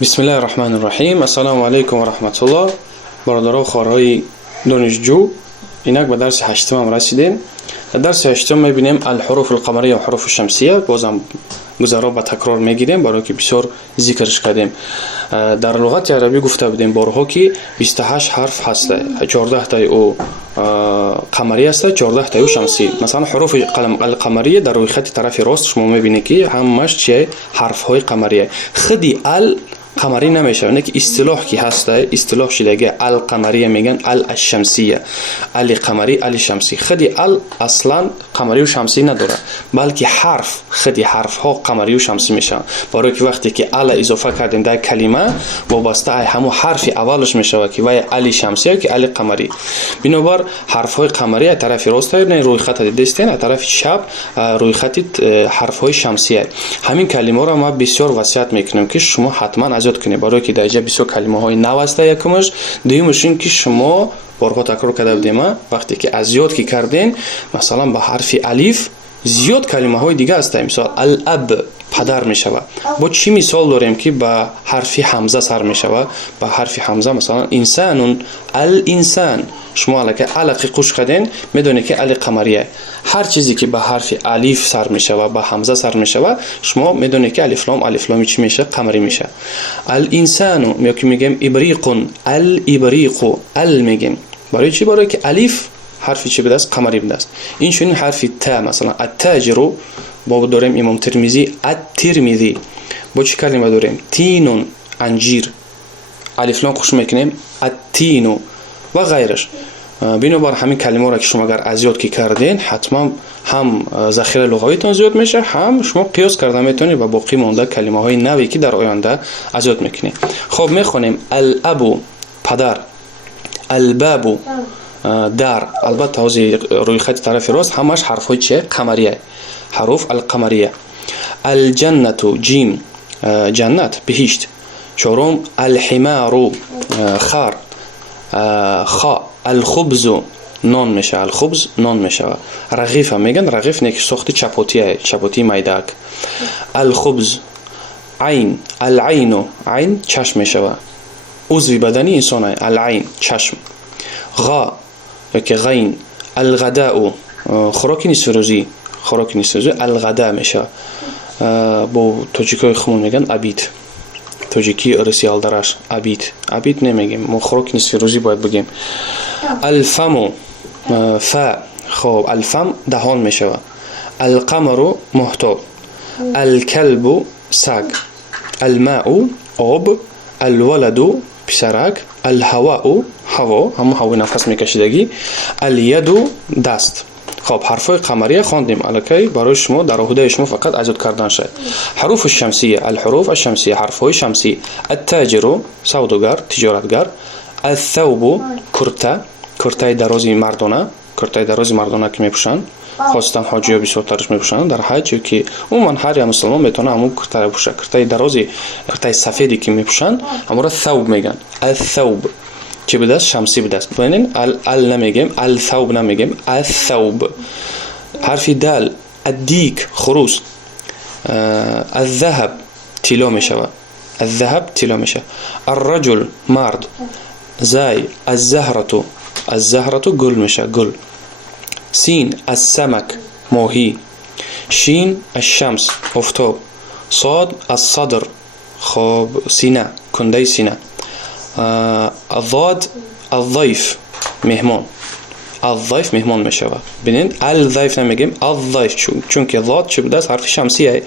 بسم الله الرحمن الرحیم. السلام علیکم و رحمت الله. برادران و خواهرای دانشجو، اینک به درس هشتم رسیدیم. در درس هشتم میبینیم الحروف القمریه و حروف الشمسیه. بازم گذرا به تکرار میگیریم برای که بسیار ذکرش کردیم. در لغت عربی گفته بودیم بارها که 28 حرف هست، 14 تا او قمری است، 14 تا او شمسی. مثلا حروف القمریه در روی خط طرف راست شما میبینید که همش چه حرف های قمریه. خودی ال قمری نمیشه، اونه که اصطلاح کی هسته، اصطلاح شده القمریه میگن الشمسیه، ال قمری ال شمسی. خودی ال اصلا قمری و شمسی نداره، بلکه حرف، خودی حرف ها قمری و شمسی میشه. برای که وقتی که ال اضافه کردیم در کلمه وابسته همون حرف اولش میشه که وای ال شمسیه که ال قمری. بنابر حرف های قمری از طرف راست روی خط دیدین، از طرف چپ روی خط حرف های شمسیه. همین کلمه را ما بسیار وصیت میکنیم که شما حتما ازاد کنید، برای که در اینجا بسیار کلمه های نو است. یکمش، دومش این که شما بارها تکرار کرده بودیم وقتی که از یاد کی کردین، مثلا با حرف الف زیاد کلمه های دیگه است. مثلا الاب پدر می شود. با چی مثال داریم که با حرف حمزه سر می شود؟ با حرف حمزه مثلا انسان، الانسان. شما الکی علقی قوش کردین میدونید که ال قمریه. هر چیزی که با حرف الف سر می شود، با حمزه سر می شود، شما میدونید که الف لام چی میشه؟ قمری میشه. الانسان میگیم ابریق، الابریق، ال میگیم. برای چی؟ برای که الف حرفی چی بوده است؟ قمری بوده است. این شون حرف تا، مثلا التاجر با داریم امام ترمذی الترمذی. با چی کلمه داریم؟ تینون، انجیر، الف لام خوش میکنیم التینو و غیرش. بنابر همین کلمه را که شما اگر از یاد کی کردین، حتما هم ذخیره لغویتون زیاد میشه، هم شما قیاس کردن میتونید و باقی مونده کلمه های نوی که در آینده از یاد میکنید. خب میخونیم الابو پدر، البابو در. البته روی خط طرف راست همش حرف های چه؟ قمریه، حروف القمریه. الجنت جیم، جنت بهشت. چهارم الحمار خر، خا. الخبز نان میشه، الخبز نان میشه. رغیف میگن، رغیف نیک ساخت چپاتیه، چپاتی میدک. الخبز. عین، العین، عین چشم میشه، عضو بدنی انسانه. العین چشم. غا که غین. الغداء خوراک نیست روزی، خوراک نیست روزی. الغداء میشه. با تاجیکای خمون میگن ابید، تاجیکی رسیال درش ابید، ابید نمیگیم، ما خوراک نیست روزی باید بگیم. الفم فا، خب الفم دهان میشه. القمر محتاب. الکلب سگ. الماء آب. الولد پسرک. الهواء هوا، همون هوای نفس میکشیدگی. الید دست. خب حرفای قمریه خواندیم الکی برای شما در عهده شما فقط ازاد کردن شد. حروف الشمسیه، الحروف الشمسیه، حرفهای شمسی. التاجر سوداگر، تجارتگر. الثوب کرته، کرته درازی مردانه، کرته درازی مردانه که میپوشن، خاصتا حاجی ها بسیارترش میپوشن در حج، که عموما هر مسلمان میتونه همون کرته بپوشه. کرته درازی، کرته سفیدی که میپوشن همون را ثوب میگن. الثوب چه بوده است؟ شمسی بوده است. ببینین ال نمیگیم، الثوب نمیگیم، الثوب. حرف دال الدیک خروس. الذهب طلا میشه، الذهب طلا میشه. الرجل مرد. زای الزهرة، الزهرة گل میشه، گل. سین السمك ماهی. شین الشمس آفتاب. صاد الصدر، خب سینه، کنده سینه. الضاد الضيف مهمان، الضيف مهمان میشه. ببینید الضيف نمیگیم الضيف، چون که ضاد چه بوده است؟ حرف شمسیه.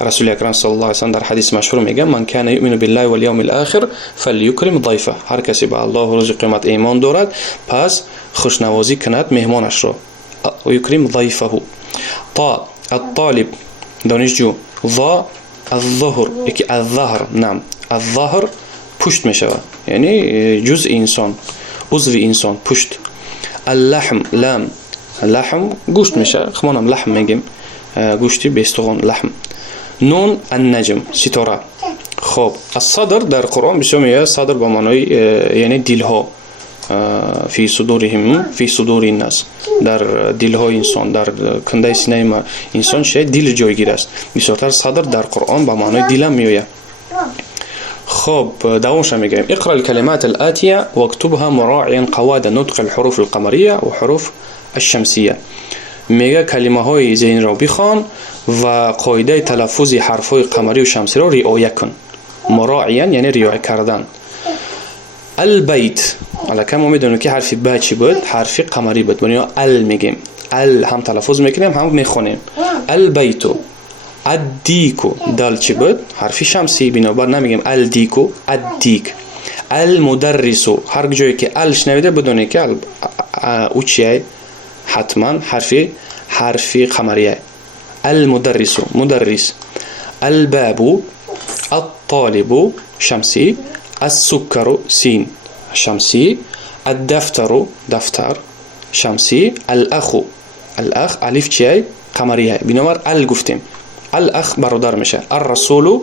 رسول اکرم صلی الله علیه و سلم در حدیث مشهور میگه من کان یؤمن بالله والیوم الاخر فلیکرم ضیفه. هر کسی به الله و روز قیامت ایمان دارد پس خوشنوازی کند مهمانش را. و یکرم ضیفه. طا الطالب دانشجو. ظا الظهر، یکی الظهر، نعم الظهر پشت میشه، یعنی جزء انسان، عضو انسان، پشت. اللحم لام، لحم گوشت میشه، خمانم لحم میگیم، گوشتی به استخوان لحم. نون النجم ستاره. خب الصدر در قرآن بسیار میگه صدر با معنای یعنی دلها. فی صدورهم فی صدور الناس، در دلهای انسان، در کنده سینه انسان شاید دل جایگیر است. بسیارتر صدر در قرآن با معنای دل میآید. خب دوامش میگیم اقرا الكلمات الآتية واكتبها مراعيا قواعد نطق الحروف القمرية وحروف الشمسية. میگه کلمه های زین را بخوان و قاعده تلفظ حرف های قمری و شمسی را رعایت کن. مراعیا یعنی رعایت کردن. البیت، الان ما میدونیم که حرف با چی بود؟ حرف قمری بود. بنابراین ال میگیم، ال هم تلفظ میکنیم هم میخونیم. البیتو. الدیکو، دال چی بود؟ حرف شمسی. بنابر نمیگیم الدیکو، الدیک. المدرسو، هر جایی که ال شنویده بدونه که او چیه؟ حتما حرف قمریه. المدرسو، مدرس. البابو، الطالب شمسی. السكر سين شمسي. الدفتر دفتر شمسي. الأخ ألف چیه؟ قمریه. بنابر ال گفتیم. الأخ برادر میشه. الرسول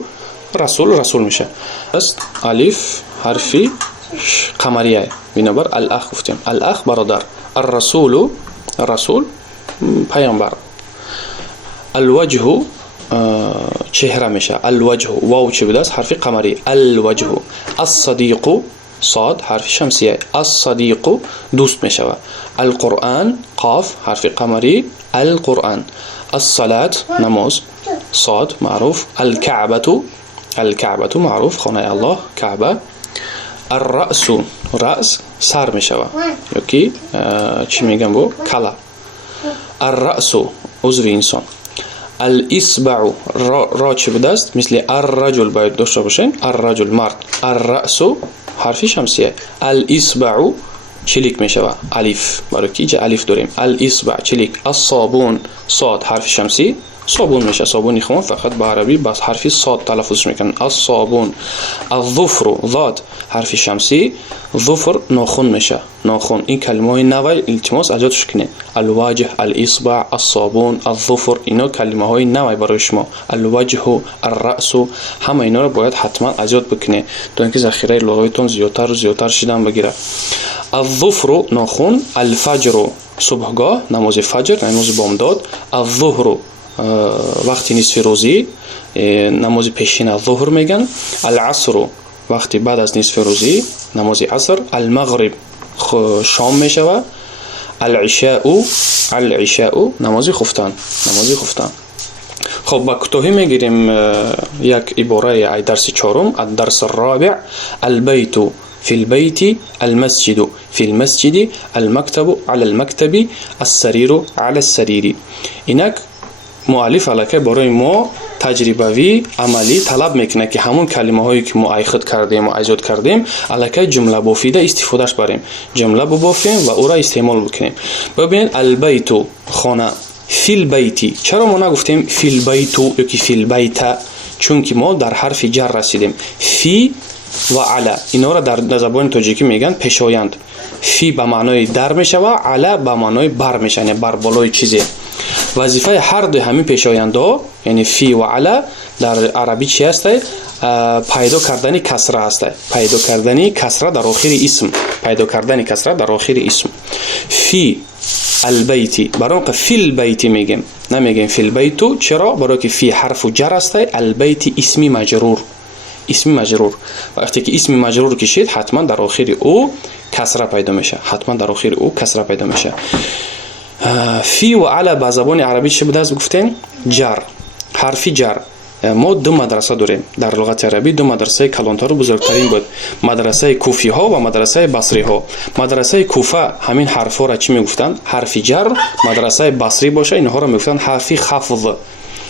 رسول میشه. است الف حرفی قمریه. بنابر الأخ گفتیم. الأخ برادر. الرسول پیامبر. الوجه چهره میشه. الوجه واو چی بوده است؟ حرف قمری. الوجه. الصديق صاد حرف شمسیه. الصديق دوست میشه. القرآن قاف حرف قمری. القرآن. الصلاة نماز صاد معروف. الكعبة معروف خانه الله کعبه. الرأس رأس سر میشه. یکی چی میگم بو؟ کلا. الرأس عضو انسان. الاصبع را چی بوده است؟ مثل الرجل باید داشته باشین. الرجل مرد. الرأس حرف شمسیه. الاصبع چلیک میشه. الف برای کی جا الف داریم. الاصبع چلیک. الصابون صاد حرف شمسی صابون میشه. صابونی خون فقط به عربی بس حرف صاد تلفظ میکنن. الصابون. الظفر ضاد حرف شمسی. ظفر ناخن میشه. ناخن. این کلمه های نوی التماس اجازش کنه. الوجه، الاصبع، الصابون، الظفر اینا کلمه های نوی برای شما. الوجه، الرأس همه اینا رو باید حتما اجازت بکنه تا اینکه ذخیره لغویتون زیادتر شدن بگیره. الظفر ناخن. الفجر صبحگاه نماز فجر نماز بامداد. الظهر وقتی نصف روزی نماز پیشین ظهر میگن. العصر وقتی بعد از نصف روزی نماز عصر. المغرب شام میشه. العشاء نماز خفتن. خب با کوتاهی میگیریم یک عباره ای درس چهارم. الدرس الرابع. البيت في البيت. المسجد في المسجد. المكتب على المكتب. السرير على السرير. اینک مؤلف علاقه برای ما تجربوی عملی طلب میکنه که همون کلمه هایی که ما ایجاد کردیم و ایجاد کردیم علاقه جمله بافیده استفادهش بریم. جمله بافیم و او را استعمال بکنیم. ببینید البیت خانه. فی البیت. چرا ما نگفتیم فی البیت یا که فی البیت؟ چون که ما در حرف جر رسیدیم. فی و علی اینا را در زبان تاجیکی میگن پیشایند. فی به معنای در میشه و علی به معنای بر میشه، یعنی بر بالای چیزی. وظیفه هر دو همین پیشاینده یعنی فی و علی در عربی چی است؟ پیدا کردن کسره است. پیدا کردن کسره در آخر اسم. پیدا کردن کسره در آخر اسم. فی البیت. برای که فی البیت میگیم، نمیگیم فی البیت. چرا؟ برای که فی حرف جر است. البیت اسمی مجرور. اسم مجرور. وقتی که اسم مجرور کشید حتما در آخر او کسره پیدا میشه. فی و علی به زبان عربی چه بوده است گفتیم؟ جر. حرفی جر. ما دو مدرسه داریم در لغت عربی. دو مدرسه کلانتر و بزرگترین بود. مدرسه کوفی ها و مدرسه بصری ها. مدرسه کوفه همین حرف ها را چی میگفتن؟ حرفی جر. مدرسه بصری باشه اینها را میگفتن حرفی خفض.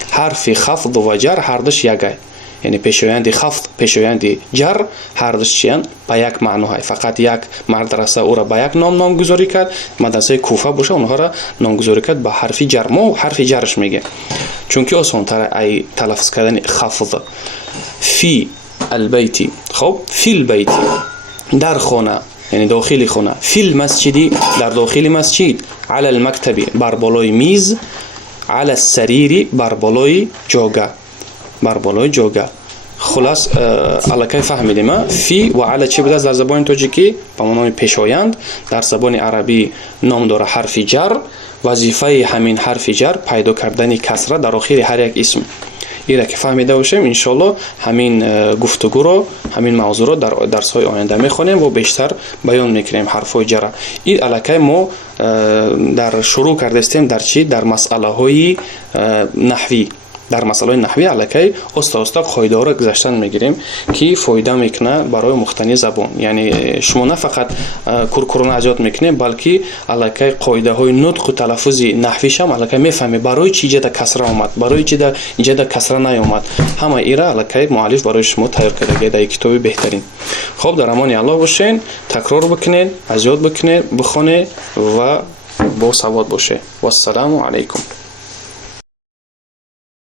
حرفی خفض و جر هر دوش یکه. یعنی پیشایند خفض پیشایند جر هر دوش چیان با یک معنی. فقط یک مدرسه او را با یک نامگذاری کرد. مدرسه کوفه باشه اونها را نامگذاری کرد با حرفی جر. ما حرفی جرش میگه چون که آسان تر ای تلفظ کردن خفض. فی البیت. خب فی البیت در خانه یعنی داخل خانه. فی المسجد در داخل مسجد. علی المکتب بر بالای میز. علی السریر بر بالای جاگه. خلاص علاقه فهمیدیم. فی و علی چی بوده در زبان تاجیکی؟ به معنای پیشایند. در زبان عربی نام داره حرف جر. وظیفه همین حرف جر پیدا کردن کسره در آخر هر یک اسم. ایره که فهمیده باشیم انشالله همین گفتگو همین موضوع رو در درس‌های آینده میخونیم و بیشتر بیان میکنیم حرف‌های جر. این الکی ما در شروع کردیم در چی؟ در مسئله های نحوی. در مسئله نحوی الکی استا قاعده ها را گذاشتن میگیریم که فایده میکنه برای مختنی زبان. یعنی شما نه فقط کورکورانه اجاد میکنه بلکه الکی قاعده های نطق و تلفظ نحویش هم الکی میفهمی برای چی جدا کسره اومد، برای چی جدا کسره نیومد. همه ایرا الکی معلف برای شما تیار کرده در کتابی بهترین. خب در امان الله باشین، تکرار بکنین، اجاد بکنین، بخونین و با سواد باشه. و السلام علیکم.